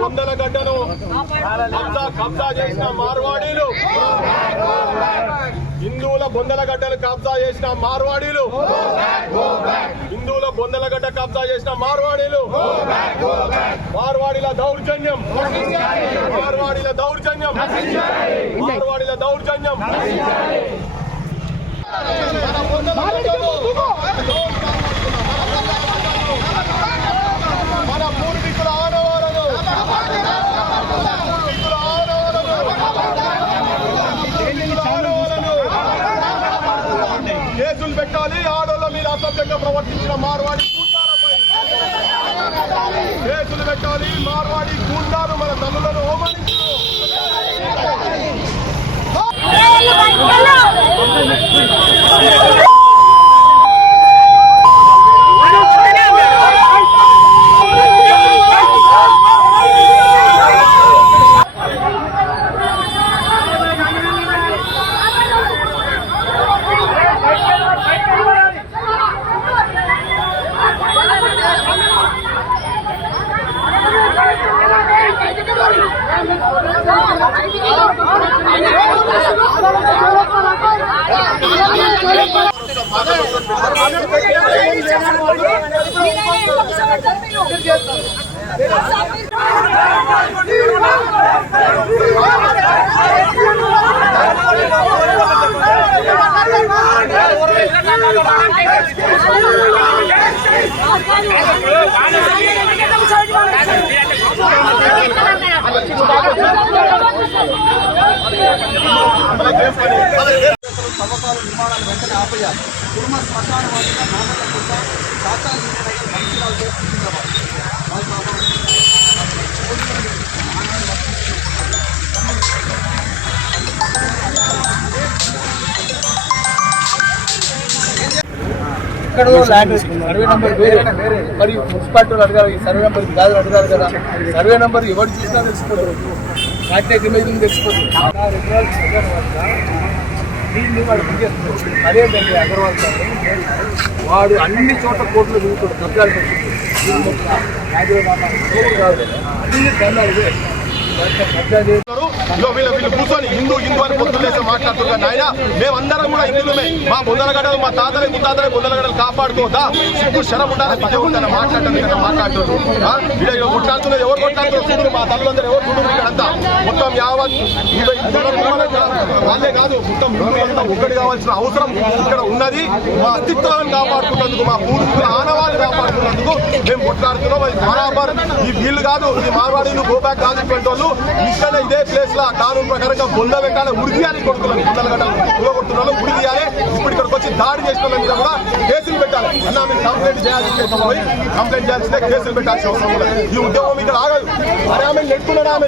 బొందల గడ్డను కబ్జా కబ్జా చేసిన మార్వాడీలు హిందువుల బొందల గడ్డను కబ్జా చేసిన మార్వాడీలు. కబ్జా చేసిన మార్వాడీలు. మార్వాడీల దౌర్జన్యం. మార్వాడీల దౌర్జన్యం. మార్వాడీల దౌర్జన్యం. మన పూర్వీకుల ఆనవాలను కేసులు పెట్టాలి ఆడోళ్ళ మీద అసభ్యంగా ప్రవర్తించిన మార్వాడి గుండాలపై కేసులు పెట్టాలి మార్వాడి మన తల్లులను అవమానించారు తవ్వకాలు నిర్మాణాలు ఆపేయాలి కుటుంబ శ్మశాన వాటిగా ల్యాండ్ సర్వే నెంబర్ వేరే. మరి మున్సిపాలిటీ వాళ్ళు అడగాలి. సర్వే నెంబర్ కాదు అడగాలి కదా. సర్వే నెంబర్ ఎవరు చూసినా తెలిసిపోతారు కాంటాక్ట్ ఇమేజ్ తెలిసిపోతుంది ఆరు ఎకరాలు సర్వే వల్ల దీన్ని వాడు బిగేస్తున్నాడు అదేంటండి అగర్వాల్ సార్. వాడు అన్ని చోట్ల కోర్టులో దిగుతాడు కబ్జాలు పెట్టుకుంటాడు అన్ని దండాలు వీళ్ళు వీళ్ళు కూర్చొని హిందూ హిందూ అని పొద్దులేసి మాట్లాడుతున్నారు నాయన. మేమందరం కూడా హిందువులమే. మా ముందరగడలు మా తాతలే ముత్తాతలే ముందరగడలు కాపాడుకోదా సిగ్గు శరం ఉండాలి విద్య ఉండాలి మాట్లాడటం కదా మాట్లాడుతున్నారు ఇక్కడ కొట్లాడుతున్నారు ఎవరు కొట్లాడుతున్నారు మా తల్లులందరూ ఎవరు చూడు ఇక్కడంతా మొత్తం యావత్ ఇవి కాదు. వాళ్ళే కాదు మొత్తం హిందువులంతా ఒక్కటి కావాల్సిన అవసరం ఇక్కడ ఉన్నది. మా అస్తిత్వాన్ని కాపాడుకున్నందుకు మా పూర్వీకుల ఆనవాళ్ళు కాపాడుకున్నందుకు మేము కొట్లాడుతున్నాం. అది బరాబర్ ఈ వీళ్ళు కాదు ఇది మార్వాడీలు గోబ్యాక్ కాదు ఇటువంటి వాళ్ళు. ఇక్కడే ఇదే ప్లేస్లో కానూన్ ప్రకారంగా బొల్ల పెట్టాలి ఉడిదియాలి కొడుకులను బొందలు గడ్డ కొడుతున్నారు ఉడిదియాలి ఇప్పుడు ఇక్కడికి వచ్చి దాడి చేసిన వాళ్ళ మీద కూడా కేసులు పెట్టాలి. అన్నా మీరు కంప్లైంట్ చేయాలి పోయి కంప్లైంట్ చేయాల్సిందే కేసులు పెట్టాల్సిన అవసరం కూడా ఈ ఉద్యోగం ఇక్కడ ఆగదు. అరే ఆమె నెట్టుకున్నాడు ఆమె